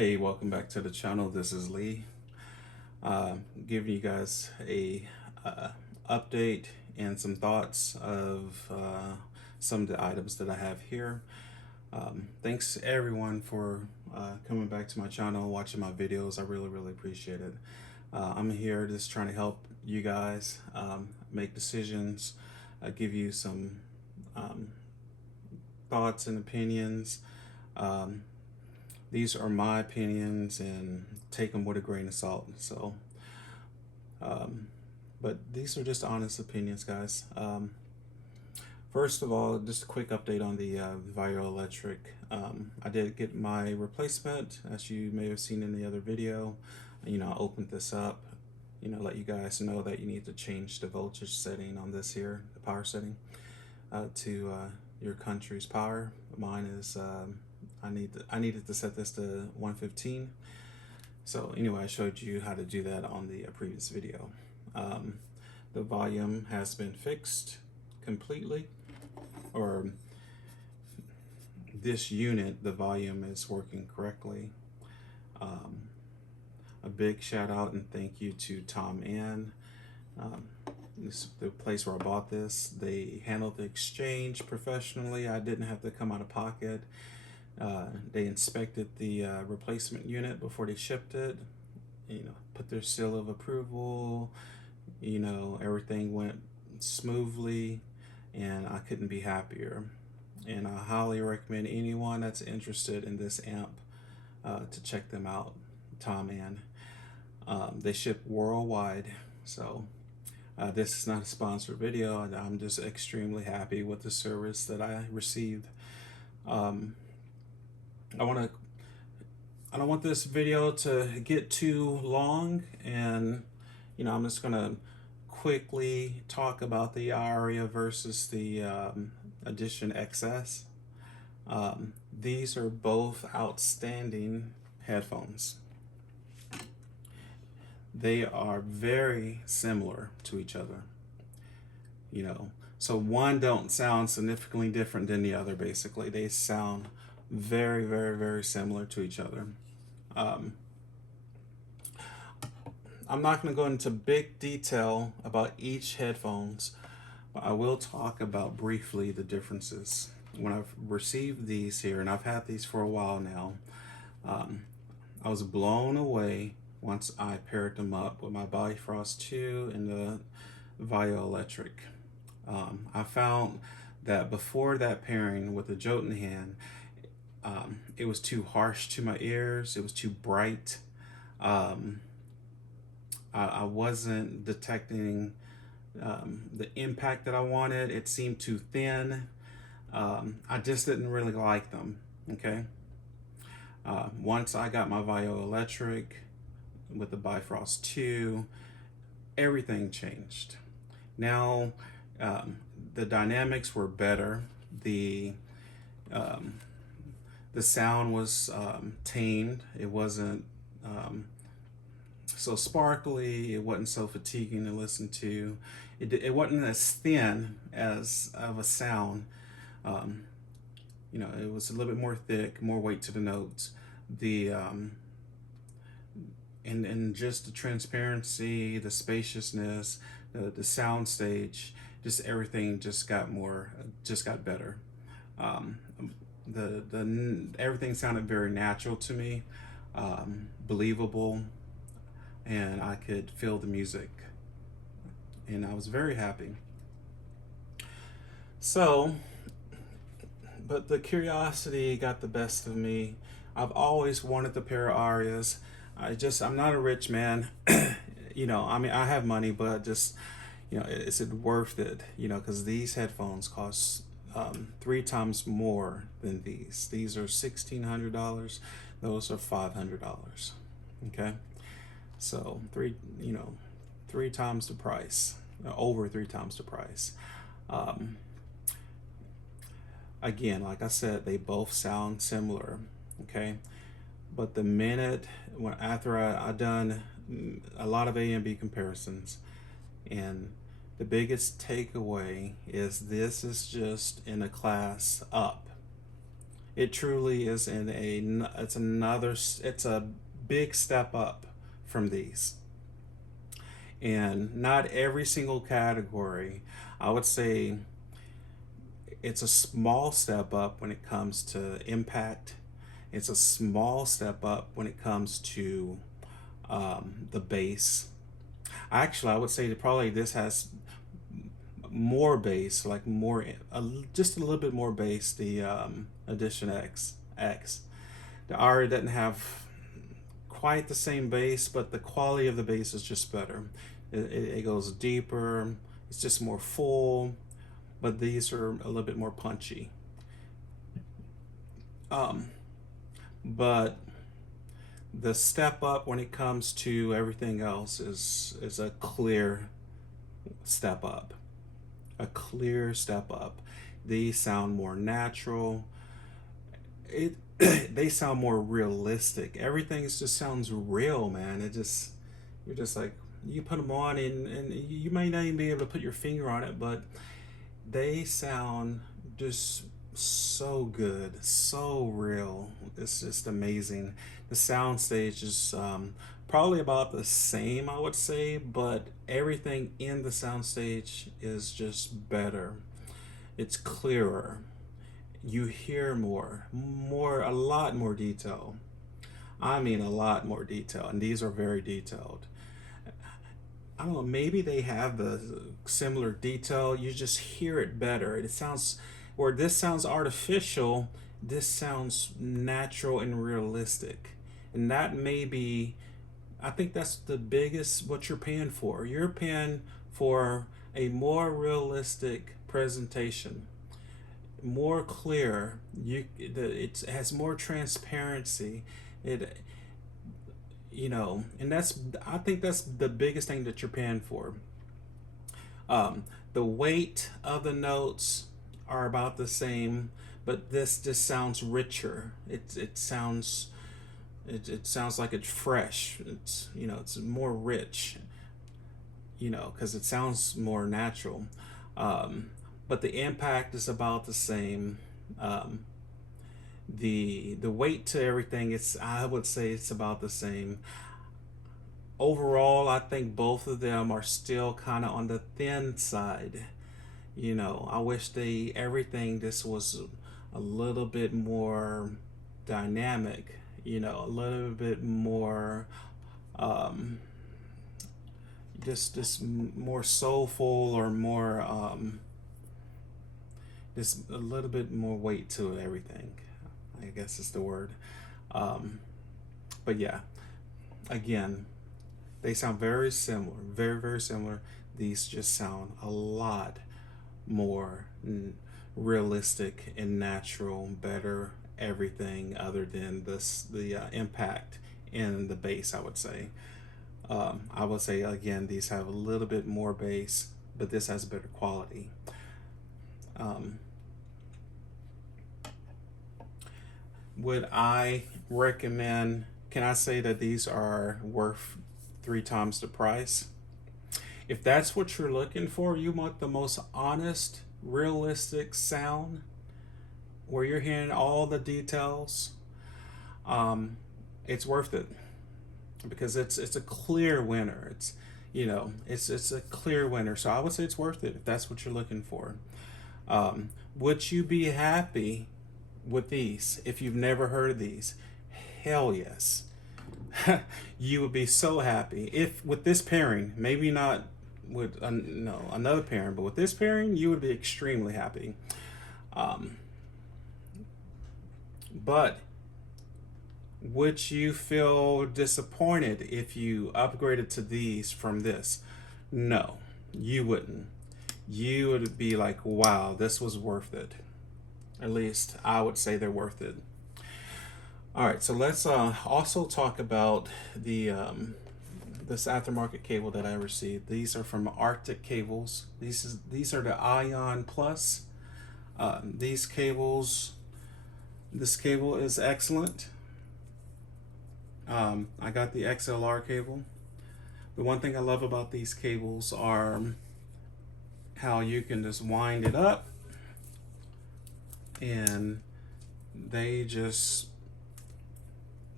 Hey, welcome back to the channel. This is Lee, giving you guys a update and some thoughts of some of the items that I have here. Thanks everyone for coming back to my channel, watching my videos. I really appreciate it. I'm here just trying to help you guys make decisions, give you some thoughts and opinions. These are my opinions and take them with a grain of salt. So, but these are just honest opinions, guys. First of all, just a quick update on the Electric. I did get my replacement, as you may have seen in the other video. I opened this up, let you guys know that you need to change the voltage setting on this here, the power setting, to your country's power. Mine is I needed to set this to 115. So anyway, I showed you how to do that on the previous video. The volume has been fixed completely, or this unit, the volume is working correctly. A big shout out and thank you to Tominn. This is the place where I bought this. They handled the exchange professionally. I didn't have to come out of pocket. They inspected the replacement unit before they shipped it, put their seal of approval, everything went smoothly, and I couldn't be happier. And I highly recommend anyone that's interested in this amp to check them out, Tominn. They ship worldwide, so this is not a sponsored video. I'm just extremely happy with the service that I received. I don't want this video to get too long, and I'm just gonna quickly talk about the Aria versus the Edition XS. These are both outstanding headphones. They are very similar to each other, so one don't sound significantly different than the other. Basically, they sound very similar to each other. I'm not going to go into big detail about each headphones, but I will talk about briefly the differences. When I've received these here, and I've had these for a while now, I was blown away once I paired them up with my Bifrost 2 and the Electric. I found that before that pairing with the Jotunheim, it was too harsh to my ears. It was too bright. I wasn't detecting the impact that I wanted. It seemed too thin. I just didn't really like them. Okay. Once I got my Electric with the Bifrost 2, everything changed. Now the dynamics were better. The sound was tamed. It wasn't so sparkly. It wasn't so fatiguing to listen to. It wasn't as thin as of a sound. It was a little bit more thick, more weight to the notes. And just the transparency, the spaciousness, the sound stage, just everything just got better. Everything sounded very natural to me, believable, and I could feel the music, and I was very happy. So, but the curiosity got the best of me. I've always wanted the pair of Arias. I'm not a rich man. I have money, but just, is it worth it? Because these headphones cost 3 times more than these. These are $1,600. Those are $500. Okay, so three times the price, over 3 times the price. Again, like I said, they both sound similar. Okay, but the minute after I done a lot of A and B comparisons, and the biggest takeaway is this is just in a class up. It truly is it's a big step up from these. And not every single category, I would say it's a small step up when it comes to impact. It's a small step up when it comes to the bass. Actually, I would say that probably this has more bass, like more, just a little bit more bass. The Edition X. The Aria doesn't have quite the same bass, but the quality of the bass is just better. It goes deeper. It's just more full, but these are a little bit more punchy. But the step up when it comes to everything else is a clear step up. A clear step up. These sound more natural. They sound more realistic. Everything just sounds real, man. You're just like, you put them on and you might not even be able to put your finger on it, but they sound just so good, so real. It's just amazing. The sound stage is probably about the same, I would say, but everything in the sound stage is just better. It's clearer. You hear a lot more detail. I mean, a lot more detail, and these are very detailed. I don't know, maybe they have the similar detail, you just hear it better. It sounds, where this sounds artificial, this sounds natural and realistic. And that may be, I think that's the biggest, what you're paying for. You're paying for a more realistic presentation, more clear. It has more transparency. It, and I think that's the biggest thing that you're paying for. The weight of the notes are about the same, but this just sounds richer. It sounds like it's fresh. It's more rich. Because it sounds more natural. But the impact is about the same. The weight to everything, I would say it's about the same. Overall, I think both of them are still kind of on the thin side. I wish everything this was a little bit more dynamic, a little bit more just more soulful, or more just a little bit more weight to everything, I guess is the word. But yeah, again, they sound very similar, very, very similar. These just sound a lot more realistic and natural, better everything other than the impact in the bass, I would say. I would say, again, these have a little bit more bass, but this has better quality. Would I recommend, can I say that these are worth 3 times the price? If that's what you're looking for, you want the most honest, realistic sound where you're hearing all the details, it's worth it, because it's a clear winner. It's a clear winner. So I would say it's worth it if that's what you're looking for. Would you be happy with these if you've never heard of these? Hell yes. You would be so happy if with this pairing, maybe not with another pairing, but with this pairing you would be extremely happy. But would you feel disappointed if you upgraded to these from this? No, you wouldn't. You would be like, wow, this was worth it. At least I would say they're worth it. All right, so let's also talk about this aftermarket cable that I received. These are from Arctic Cables. These are the Ion Plus. This cable is excellent. I got the XLR cable. The one thing I love about these cables are how you can just wind it up and they just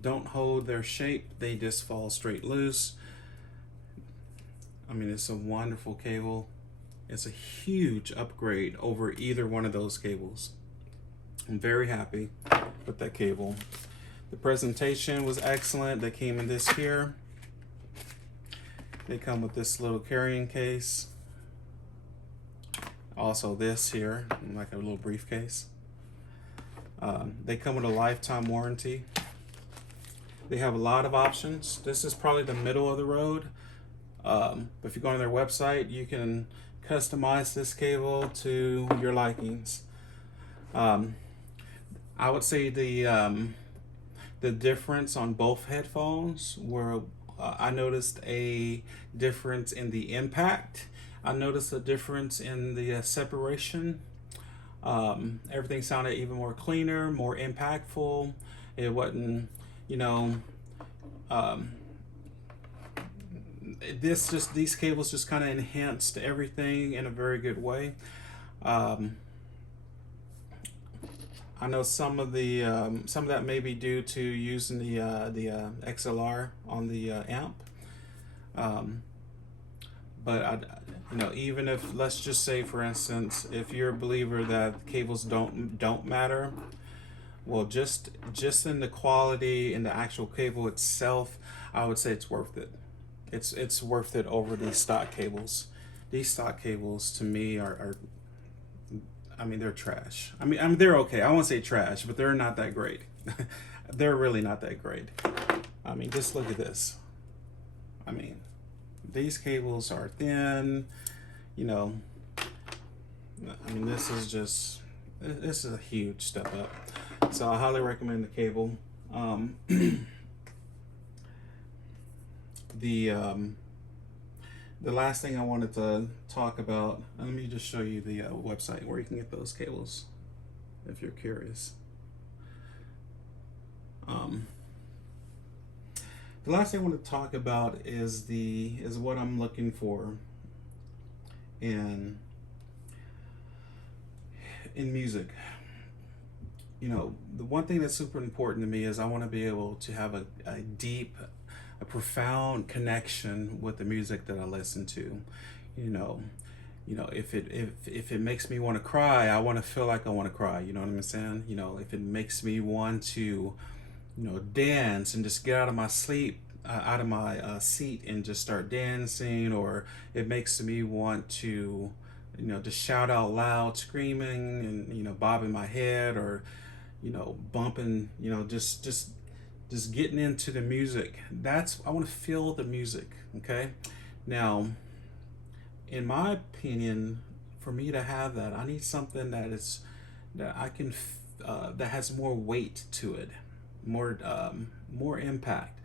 don't hold their shape. They just fall straight loose. I mean, it's a wonderful cable. It's a huge upgrade over either one of those cables. I'm very happy with that cable. The presentation was excellent. They came in this here. They come with this little carrying case. Also this here, like a little briefcase. They come with a lifetime warranty. They have a lot of options. This is probably the middle of the road. But if you go on their website, you can customize this cable to your likings. I would say the difference on both headphones were I noticed a difference in the impact. I noticed a difference in the separation. Everything sounded even more cleaner, more impactful. It wasn't, you know, these cables just kind of enhanced everything in a very good way. I know some of that may be due to using the XLR on the amp, but even if, let's just say for instance, if you're a believer that cables don't matter, well, just in the quality in the actual cable itself, I would say it's worth it. It's worth it over these stock cables. These stock cables to me are I mean, they're trash. I mean, they're okay. I won't say trash, but they're not that great. They're really not that great. I mean, just look at this. I mean, these cables are thin, you know. I mean, this is a huge step up. So I highly recommend the cable. The last thing I wanted to talk about, let me just show you the website where you can get those cables if you're curious. The last thing I want to talk about is what I'm looking for in music. You know, the one thing that's super important to me is I want to be able to have a deep, a profound connection with the music that I listen to. You know, if it makes me want to cry, I want to feel like I want to cry. You know what I'm saying? You know, if it makes me want to, dance and just get out of my sleep, out of my seat and just start dancing, or it makes me want to, just shout out loud, screaming and bobbing my head, or bumping, just getting into the music. I want to feel the music. Okay, now in my opinion, for me to have that, I need something that I can that has more weight to it, more impact.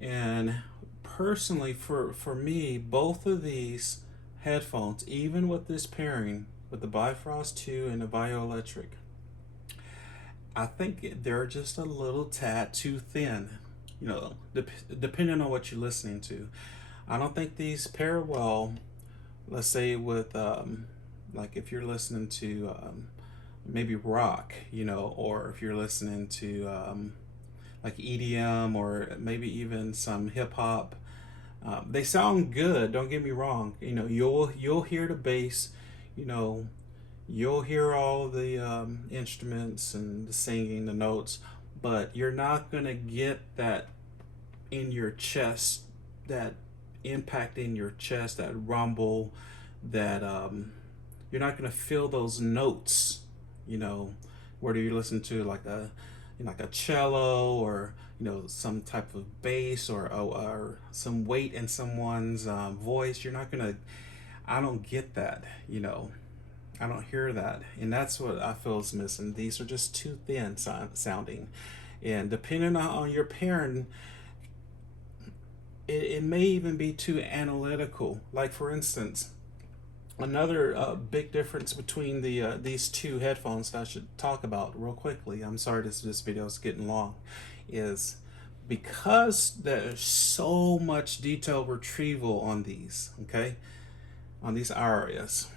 And personally, for me, both of these headphones, even with this pairing with the Bifrost 2 and the Bioelectric, I think they're just a little tad too thin, depending on what you're listening to. I don't think these pair well, let's say with like if you're listening to maybe rock, or if you're listening to like EDM, or maybe even some hip hop. They sound good, don't get me wrong. You'll hear the bass, you'll hear all the instruments and the singing, the notes, but you're not gonna get that in your chest, that impact in your chest, that rumble, that you're not gonna feel those notes, whether you listen to like a cello, or some type of bass, or some weight in someone's voice. You're not gonna, I don't get that, I don't hear that, and that's what I feel is missing. These are just too thin sounding, and depending on your pairing, it may even be too analytical. Like for instance, another big difference between these two headphones that I should talk about real quickly, I'm sorry this video is getting long, is because there's so much detail retrieval on these, okay, on these Arias,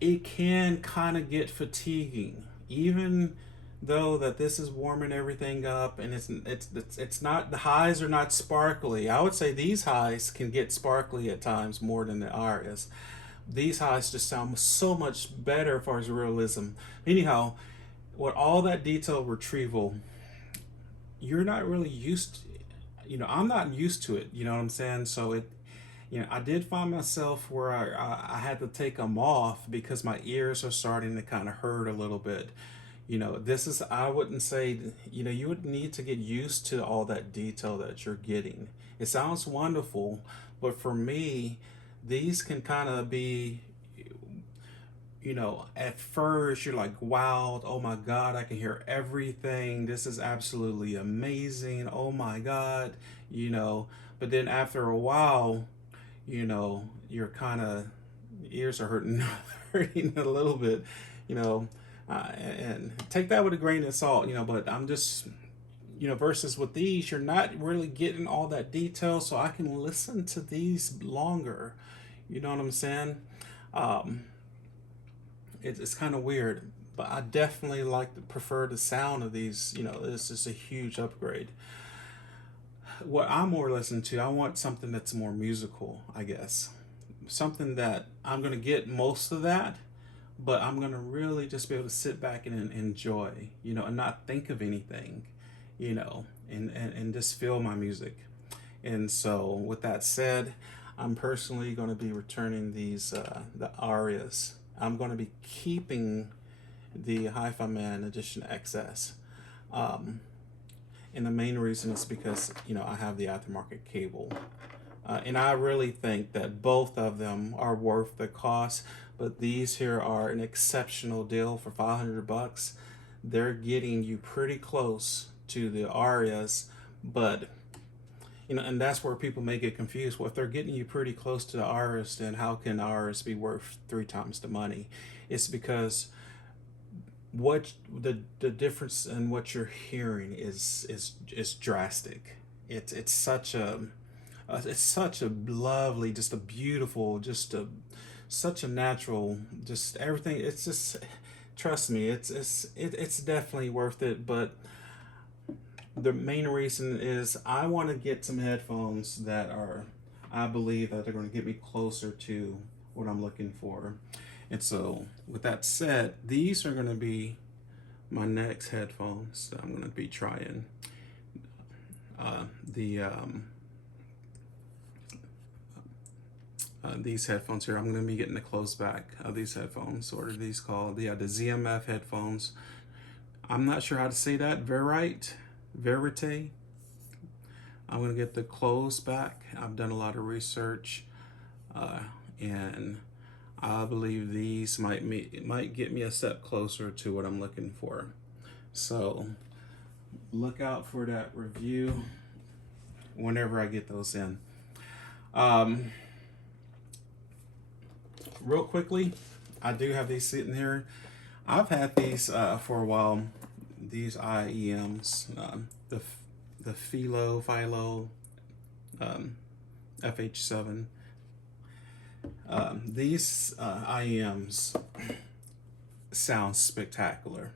it can kind of get fatiguing, even though that this is warming everything up, and it's not, the highs are not sparkly. I would say these highs can get sparkly at times more than the Arias. These highs just sound so much better as far as realism. Anyhow, with all that detail retrieval, you're not really used to, I'm not used to it, you know what I'm saying? So I did find myself where I had to take them off because my ears are starting to kind of hurt a little bit. This is, I wouldn't say, you would need to get used to all that detail that you're getting. It sounds wonderful, but for me, these can kind of be, at first you're like, wow, oh my God, I can hear everything. This is absolutely amazing. Oh my God, but then after a while, you're kind of, ears are hurting, hurting a little bit, and take that with a grain of salt, but I'm just, versus with these, you're not really getting all that detail, so I can listen to these longer. You know what I'm saying? It's kind of weird, but I definitely prefer the sound of these. This is a huge upgrade. What I'm more listening to, I want something that's more musical, I guess. Something that I'm going to get most of that, but I'm going to really just be able to sit back and enjoy, and not think of anything, and just feel my music. And so with that said, I'm personally going to be returning these, the Arias. I'm going to be keeping the Hifiman Edition XS. And the main reason is because, I have the aftermarket cable. And I really think that both of them are worth the cost, but these here are an exceptional deal for $500. They're getting you pretty close to the Arias, but and that's where people may get confused. Well, if they're getting you pretty close to the Arias, then how can Arias be worth 3 times the money? It's because what the difference in what you're hearing is drastic. It's such a lovely, just a beautiful, such a natural, just everything. It's just, trust me, it's definitely worth it. But the main reason is I want to get some headphones that I believe that they're going to get me closer to what I'm looking for. And so with that said, these are going to be my next headphones that I'm going to be trying. These headphones here, I'm going to be getting the close back of these headphones. What are these called? The ZMF headphones. I'm not sure how to say that. Verite. I'm going to get the close back. I've done a lot of research, and I believe these might get me a step closer to what I'm looking for. So look out for that review whenever I get those in. Real quickly, I do have these sitting here. I've had these for a while. These iems, the Philo FH7. These iems sound spectacular.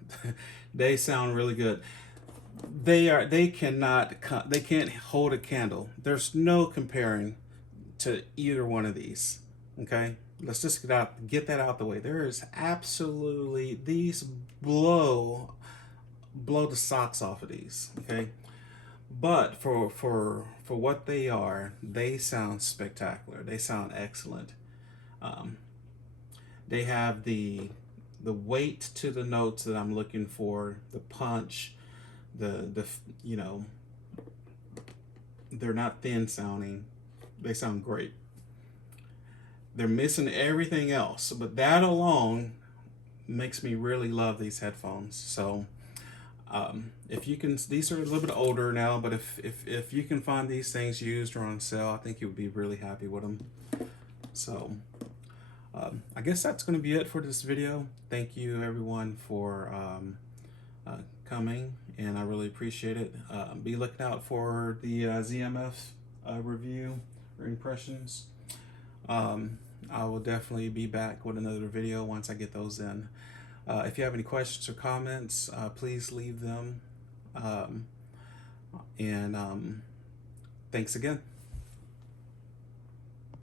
They sound really good. They can't hold a candle. There's no comparing to either one of these. Okay, let's just get that out the way. There is absolutely, these blow the socks off of these. Okay, but for what they are, they sound spectacular. They sound excellent. They have the weight to the notes that I'm looking for, the punch, the they're not thin sounding. They sound great. They're missing everything else, but that alone makes me really love these headphones. So if you can, these are a little bit older now, but if you can find these things used or on sale, I think you'll be really happy with them. So I guess that's going to be it for this video. Thank you everyone for coming, and I really appreciate it. Be looking out for the ZMF review or impressions. I will definitely be back with another video once I get those in. If you have any questions or comments, please leave them. And thanks again.